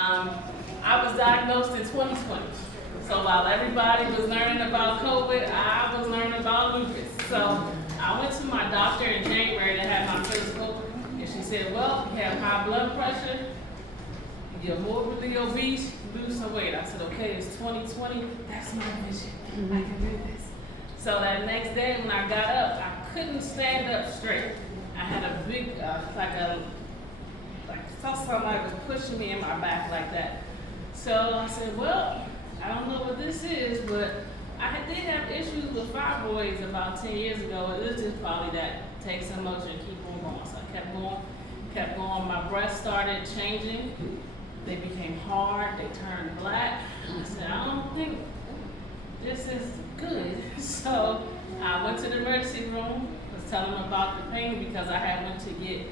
I was diagnosed in 2020. So while everybody was learning about COVID, I was learning about lupus. So I went to my doctor in January to have my physical, and she said, well, you have high blood pressure, you're morbidly obese, lose some weight. I said, okay, it's 2020, that's my vision. I can do this. So that next day when I got up, I couldn't stand up straight. I had a big, felt somebody was pushing me in my back like that. So I said, well, I don't know what this is, but I did have issues with fibroids about 10 years ago. This is probably that take some motion and keep on going. So I kept going. My breasts started changing. They became hard, they turned black. I said, I don't think this is good. So I went to the emergency room, was telling them about the pain because I had went to get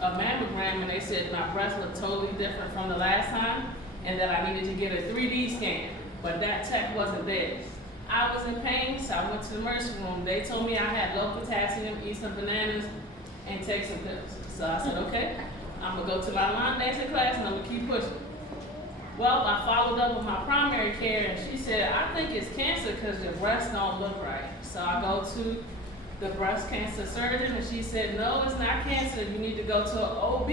a mammogram and they said my breast looked totally different from the last time and that I needed to get a 3D scan, but that tech wasn't there. I was in pain, so I went to the emergency room. They told me I had low potassium, eat some bananas, and take some pills. So I said, okay, I'm gonna go to my line dancing class and I'm gonna keep pushing. Well, I followed up with my primary care and she said, I think it's cancer because your breasts don't look right. So I go to the breast cancer surgeon and she said, no, it's not cancer. You need to go to an OB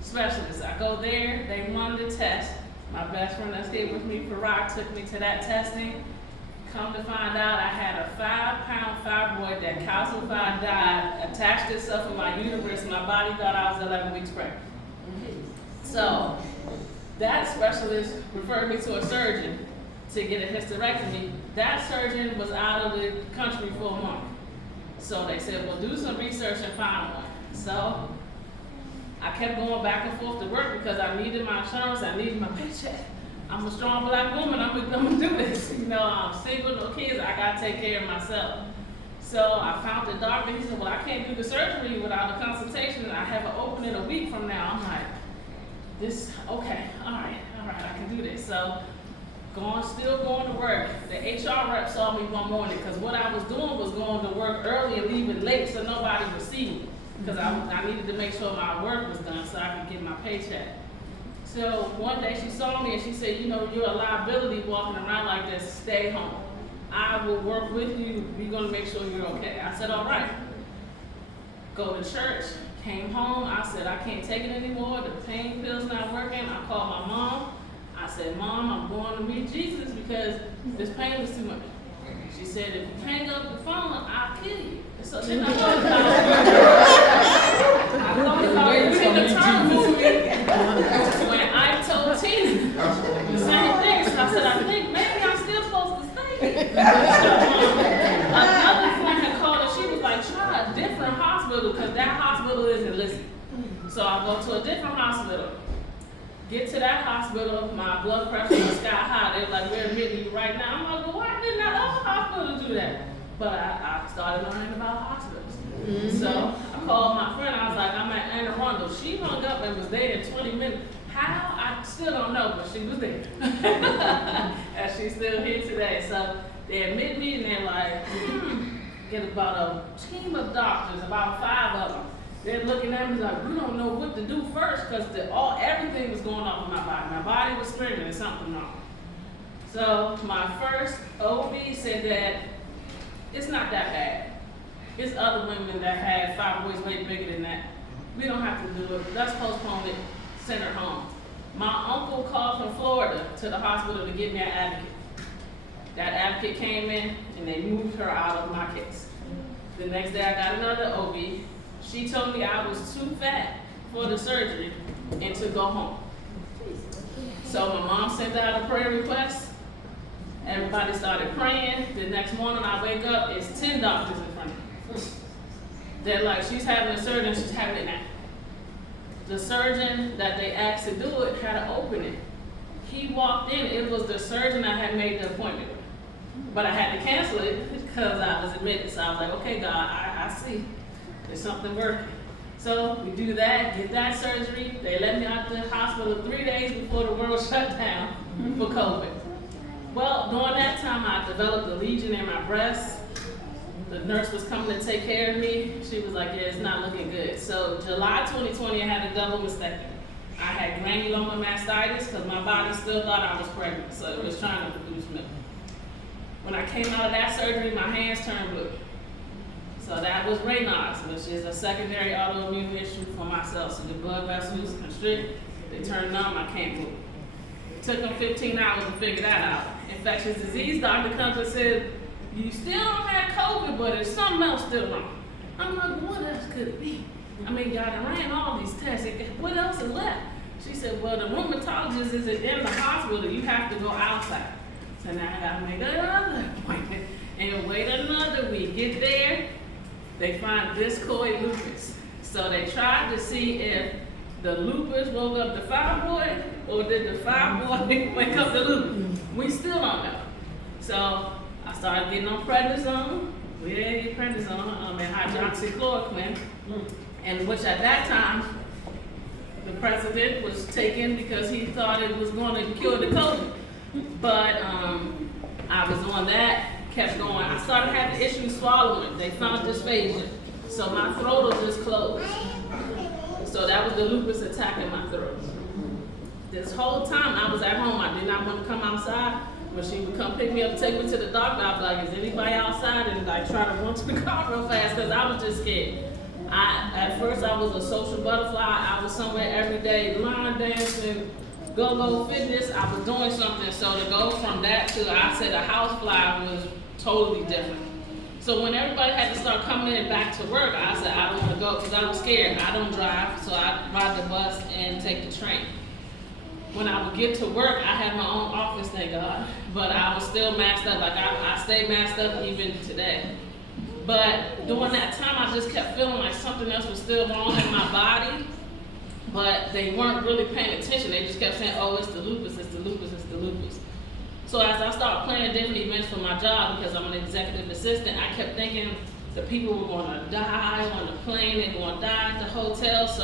specialist. I go there, they run the test. My best friend that's here with me, Farag, took me to that testing. Come to find out I had a 5-pound fibroid that calcified, died, attached itself in my uterus. My body thought I was 11 weeks pregnant. So that specialist referred me to a surgeon to get a hysterectomy. That surgeon was out of the country for a month. So they said, well, do some research and find one. So I kept going back and forth to work because I needed my insurance, I needed my paycheck. I'm a strong black woman, I'm gonna do this. You know, I'm single, no kids, I gotta take care of myself. So I found the doctor, he said, well, I can't do the surgery without a consultation. I have an opening a week from now. I'm like, okay, all right, I can do this. So still going to work. The HR rep saw me one morning because what I was doing was going to work early and leaving late so nobody would see me. Because I needed to make sure my work was done so I could get my paycheck. So one day she saw me and she said, you know, you're a liability walking around like this, stay home. I will work with you, we're gonna make sure you're okay. I said, all right. Go to church, came home, I said, I can't take it anymore, the pain pill's not working. I called my mom. I said, Mom, I'm going to meet Jesus because this pain was too much. She said, if you hang up the phone, I'll kill you. So then I thought about the Tina Turner movie when I told Tina the same thing. So I said, I think maybe I'm still supposed to stay here. Another friend had called and she was like, try a different hospital because that hospital isn't listening. So I go to a different hospital. Get to that hospital, my blood pressure was sky high. They're like, we're admitting you right now. I'm like, well, why didn't that other hospital do that? But I started learning about hospitals. Mm-hmm. So I called my friend, I was like, I'm at Anne Arundel. She hung up and was there in 20 minutes. How? I still don't know, but she was there. And she's still here today. So they admit me and they're like, get about a team of doctors, about 5 of them. They're looking at me like, we don't know what to do first because everything was going on with my body. My body was screaming, there's something wrong. So my first OB said that it's not that bad. It's other women that have fibroids way bigger than that. We don't have to do it. Let's postpone it, send her home. My uncle called from Florida to the hospital to get me an advocate. That advocate came in and they moved her out of my case. The next day I got another OB. She told me I was too fat for the surgery and to go home. So my mom sent out a prayer request. Everybody started praying. The next morning I wake up, it's 10 doctors in front of me. They're like, she's having a surgery, she's having it now. The surgeon that they asked to do it had an opening. He walked in, it was the surgeon I had made the appointment with. But I had to cancel it because I was admitted. So I was like, okay, God, I see. There's something working. So we do that, get that surgery. They let me out the hospital 3 days before the world shut down for COVID. Well, during that time, I developed a lesion in my breast. The nurse was coming to take care of me. She was like, yeah, it's not looking good. So July 2020, I had a double mastectomy. I had granuloma mastitis because my body still thought I was pregnant, so it was trying to produce milk. When I came out of that surgery, my hands turned blue. So that was Raynaud's, which is a secondary autoimmune issue for myself. So the blood vessels constrict, they turn numb, I can't move. It took them 15 hours to figure that out. Infectious disease doctor comes and says, you still don't have COVID, but there's something else still wrong. I'm like, what else could it be? I mean, y'all done ran all these tests. What else is left? She said, well, the rheumatologist is in the hospital. You have to go outside. So now I got to make another appointment and wait another week. Get there, they find Discoid Lupus. So they tried to see if the lupus woke up the fibroid or did the fibroid wake up the lupus. We still don't know. So I started getting on prednisone. We didn't get prednisone, and hydroxychloroquine. And which at that time, the president was taken because he thought it was going to cure the COVID. But I was on that, kept going. I started having issues swallowing. They found dysphagia. So my throat was just closed. So that was the lupus attacking my throat. This whole time I was at home, I did not want to come outside. When she would come pick me up, take me to the doctor, I'd be like, is anybody outside? And like try to run to the car real fast because I was just scared. At first I was a social butterfly. I was somewhere every day, line dancing, go-go fitness. I was doing something. So to go from that to, I said, a housefly was totally different. So when everybody had to start coming in back to work, I said, I don't want to go because I was scared. I don't drive, so I ride the bus and take the train. When I would get to work, I had my own office, thank God, but I was still masked up. Like I stayed masked up even today. But during that time, I just kept feeling like something else was still wrong in my body, but they weren't really paying attention. They just kept saying, oh, it's the lupus, it's the lupus, it's the lupus. So as I started planning different events for my job, because I'm an executive assistant, I kept thinking the people were going to die on the plane, they were going to die at the hotel. So